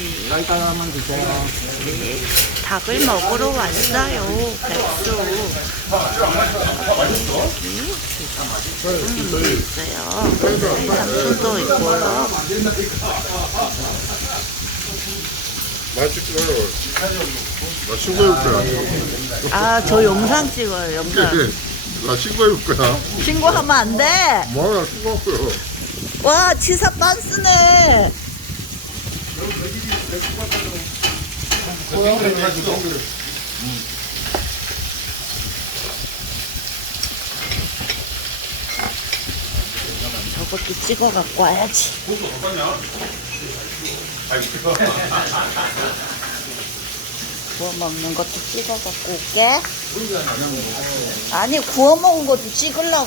우리 깔끔하면 주세요. 네, 닭을 먹으러 왔어요. 백수. 손님도 있어요. 삼촌도 있고요. 맛있어요. 나 신고해볼 거야. 아, 저 영상 찍어요, 영상. 나 신고해볼 거야. 신고하면 안 돼. 뭐야, 신고하고요. 와, 치사 빤스네. 저것도 찍어 갖고 와야지. 구워 먹는 것도 찍어 갖고 올게. 아니 구워 먹은 것도 찍으려고.